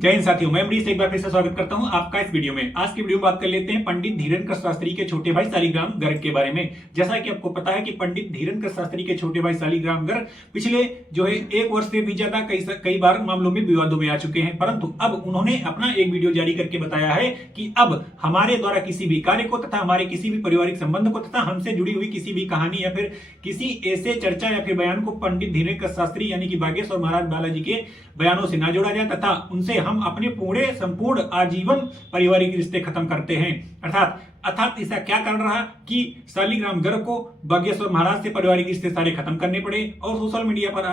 जय हिंद साथियों, मैं अमरीश एक बार फिर से स्वागत करता हूं आपका इस वीडियो में। आज की वीडियो में बात कर लेते हैं पंडित धीरेन्द्र शास्त्री के छोटे भाई शालिग्राम गर्ग के बारे में। जैसा कि आपको पता है कि पंडित धीरेन्द्र शास्त्री के छोटे भाई शालिग्राम गर्ग पिछले जो है 1 वर्ष से भी ज्यादा कई बार मामलों में विवादों में आ चुके हैं, परंतु अब उन्होंने अपना एक वीडियो जारी करके बताया है कि अब हमारे द्वारा किसी भी कार्य को तथा हमारे किसी भी पारिवारिक संबंध को तथा हमसे जुड़ी हुई किसी भी कहानी या फिर किसी ऐसे चर्चा या फिर बयान को पंडित धीरेन्द्र शास्त्री यानी कि बागेश्वर महाराज बालाजी के बयानों से ना जोड़ा जाए तथा उनसे हम अपने संपूर्ण आजीवन पारिवारिक रिश्ते खत्म करते हैं। अर्थात ऐसा क्या कारण रहा कि शालिग्राम गर्ग को बागेश्वर महाराज से पारिवारिक रिश्ते सारे खत्म करने पड़े और सोशल मीडिया पर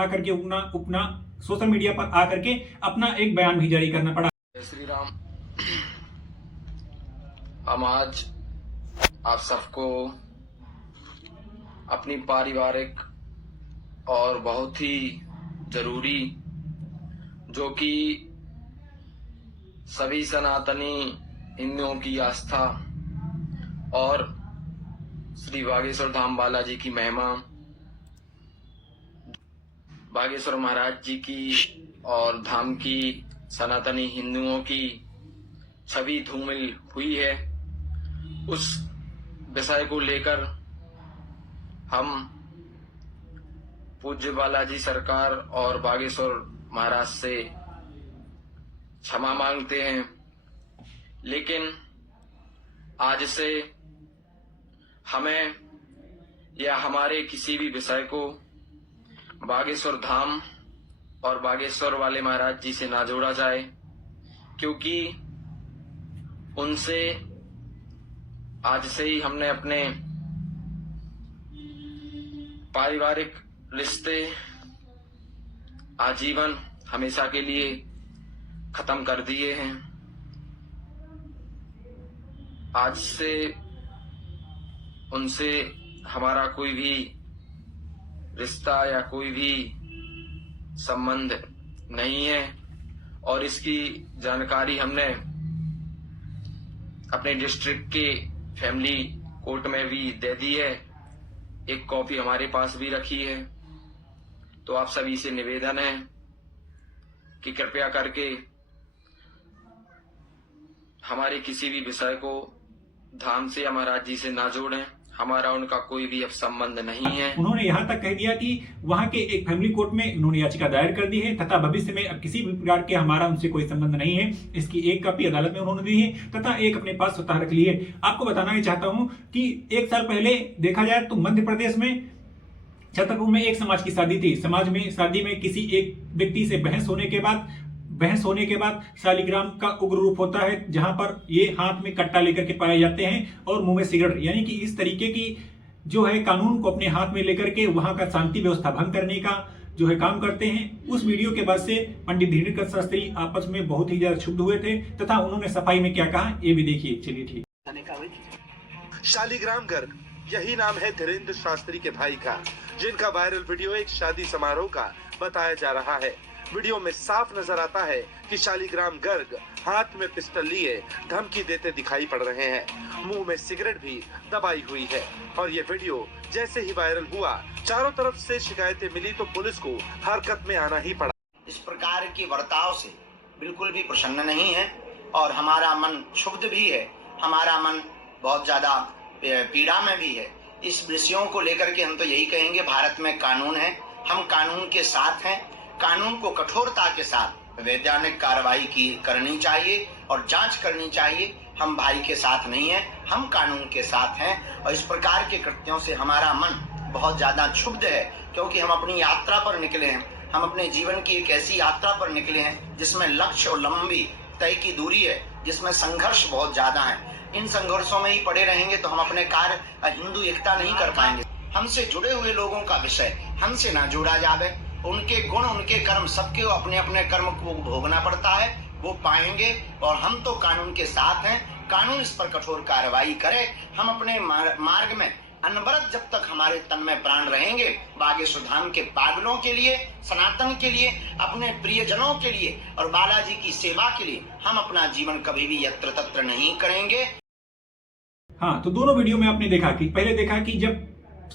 आकर के अपना एक बयान भी जारी करना पड़ा। श्री राम, हम आज आप सबको अपनी पारिवारिक और बहुत ही जरूरी, जो कि सभी सनातनी हिंदुओं की आस्था और श्री बागेश्वर धाम बालाजी की महिमा, बागेश्वर महाराज जी की और धाम की सनातनी हिंदुओं की छवि धूमिल हुई है, उस विषय को लेकर हम पूज्य बालाजी सरकार और बागेश्वर महाराज से क्षमा मांगते हैं। लेकिन आज से हमें या हमारे किसी भी विषय को बागेश्वर धाम और बागेश्वर वाले महाराज जी से ना जोड़ा जाए, क्योंकि उनसे आज से ही हमने अपने पारिवारिक रिश्ते आजीवन हमेशा के लिए खत्म कर दिए हैं। आज से उनसे हमारा कोई भी रिश्ता या कोई भी संबंध नहीं है और इसकी जानकारी हमने अपने डिस्ट्रिक्ट के फैमिली कोर्ट में भी दे दी है। एक कॉपी हमारे पास भी रखी है। तो आप सभी से निवेदन है कि कृपया करके हमारे किसी भी विषय को धाम से या महाराज जी से ना जोड़ें। हमारा उनका कोई भी अब संबंध नहीं है। उन्होंने यहाँ तक कह दिया कि वहाँ के एक फैमिली कोर्ट में उन्होंने याचिका दायर कर दी है तथा भविष्य में अब किसी भी प्रकार के हमारा उनसे कोई संबंध नहीं है। इसकी एक कॉपी अदालत में उन्होंने दी है तथा एक अपने पास स्वतः रख ली है। आपको बताना ही चाहता हूँ कि 1 साल पहले देखा जाए तो मध्य प्रदेश में छतरपुर में एक समाज की शादी थी। शादी में किसी एक व्यक्ति से बहस होने के बाद शालिग्राम का उग्र रूप होता है, जहां पर ये हाथ में कट्टा लेकर के पाए जाते हैं और मुंह में सिगरेट, यानी कि इस तरीके की जो है कानून को अपने हाथ में लेकर के वहां का शांति व्यवस्था भंग करने का जो है काम करते हैं। उस वीडियो के बाद से पंडित धीरेन्द्र शास्त्री आपस में बहुत ही ज्यादा क्षुब्ध हुए थे तथा उन्होंने सफाई में क्या कहा ये भी देखिए। चलिए ठीक। शालिग्राम गर्ग, यही नाम है धीरेन्द्र शास्त्री के भाई का, जिनका वायरल वीडियो एक शादी समारोह का बताया जा रहा है। वीडियो में साफ नजर आता है कि शालिग्राम गर्ग हाथ में पिस्टल लिए धमकी देते दिखाई पड़ रहे हैं। मुंह में सिगरेट भी दबाई हुई है और ये वीडियो जैसे ही वायरल हुआ, चारों तरफ से शिकायतें मिली तो पुलिस को हरकत में आना ही पड़ा। इस प्रकार की बर्ताव से बिल्कुल भी प्रसन्न नहीं है और हमारा मन क्षुब्ध भी है, हमारा मन बहुत ज्यादा पीड़ा में भी है। इस विषयों को लेकर के हम तो यही कहेंगे, भारत में कानून है, हम कानून के साथ हैं। कानून को कठोरता के साथ वैधानिक कार्रवाई करनी चाहिए और जांच करनी चाहिए। हम भाई के साथ नहीं हैं, हम कानून के साथ हैं और इस प्रकार के कृत्यों से हमारा मन बहुत ज्यादा क्षुब्ध है, क्योंकि हम अपनी यात्रा पर निकले हैं। हम अपने जीवन की एक ऐसी यात्रा पर निकले हैं जिसमें लक्ष्य और लंबी तय की दूरी है, जिसमें संघर्ष बहुत ज्यादा है। इन संघर्षों में ही पड़े रहेंगे तो हम अपने कार्य हिंदू एकता नहीं कर पाएंगे। हमसे जुड़े हुए लोगों का विषय हमसे ना जोड़ा जावे। उनके गुण, उनके कर्म, सबके अपने अपने कर्म को भोगना पड़ता है, वो पाएंगे और हम तो कानून के साथ हैं। कानून इस पर कठोर कार्रवाई करे। हम अपने मार्ग में अनवरत जब तक हमारे तन में प्राण रहेंगे, बागेश्वर धाम के पागलों के लिए, सनातन के लिए, अपने प्रियजनों के लिए और बालाजी की सेवा के लिए हम अपना जीवन कभी भी यत्र तत्र नहीं करेंगे। हाँ, तो दोनों वीडियो में आपने देखा कि पहले देखा कि जब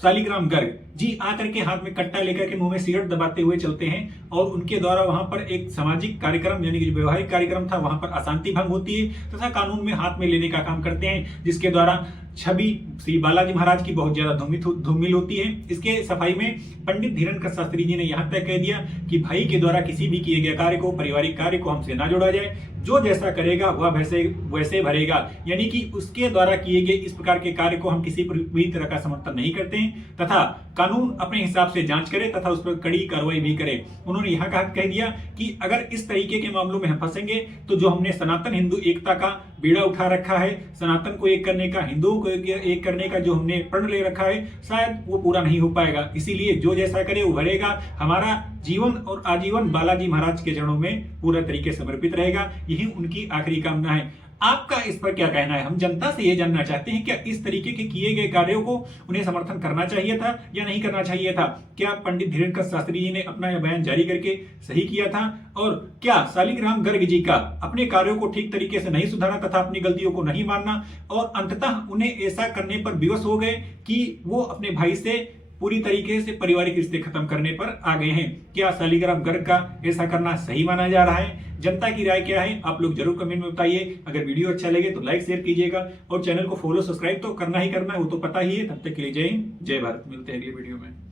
शालिग्राम गर्ग जी आकर के हाथ में कट्टा लेकर के मुंह में सिगरेट दबाते हुए चलते हैं और उनके द्वारा वहां पर एक सामाजिक कार्यक्रम यानी कि जो व्यवहारिक कार्यक्रम था वहां पर अशांति भंग होती है तथा कानून में हाथ में लेने का काम करते हैं, जिसके द्वारा छवि श्री बालाजी महाराज की बहुत ज्यादा धूमिल होती है। इसके सफाई में पंडित धीरेन्द्र शास्त्री जी ने यहाँ तक कह दिया कि भाई के द्वारा किसी भी किए गए कार्य को, पारिवारिक कार्य को हमसे ना जोड़ा जाए, जो जैसा करेगा वह वैसे भरेगा, यानी कि उसके द्वारा किए गए इस प्रकार के कार्य को हम किसी भी तरह का समर्थन नहीं करते हैं तथा कानून अपने हिसाब से जांच करे तथा उस पर कड़ी कार्रवाई भी करे। उन्होंने यह कह दिया कि अगर इस तरीके के मामलों में हम फंसेंगे तो जो हमने सनातन हिंदू एकता का बीड़ा उठा रखा है, सनातन को एक करने का, हिंदुओं को एक करने का जो हमने प्रण ले रखा है, शायद वो पूरा नहीं हो पाएगा। इसीलिए जो जैसा करे वो भरेगा। हमारा जीवन और आजीवन बालाजी महाराज के चरणों में पूरा तरीके से समर्पित रहेगा, यही उनकी आखिरी कामना है। आपका इस पर क्या कहना है? हम जनता से यह जानना चाहते हैं, क्या इस तरीके के किए गए कार्यों को उन्हें समर्थन करना चाहिए था या नहीं करना चाहिए था? क्या पंडित धीरेन्द्र शास्त्री जी ने अपना यह बयान जारी करके सही किया था? और क्या शालिग्राम गर्ग जी का अपने कार्यों को ठीक तरीके से नहीं सुधारा तथा अपनी गलतियों को नहीं मानना और अंततः उन्हें ऐसा करने पर विवश हो गए कि वो अपने भाई से पूरी तरीके से पारिवारिक रिश्ते खत्म करने पर आ गए हैं? क्या शालिग्राम गर्ग का ऐसा करना सही माना जा रहा है? जनता की राय क्या है आप लोग जरूर कमेंट में बताइए। अगर वीडियो अच्छा लगे तो लाइक शेयर कीजिएगा और चैनल को फॉलो सब्सक्राइब तो करना ही करना है, वो तो पता ही है। तब तक के लिए जय हिंद जय भारत, मिलते हैं अगले वीडियो में।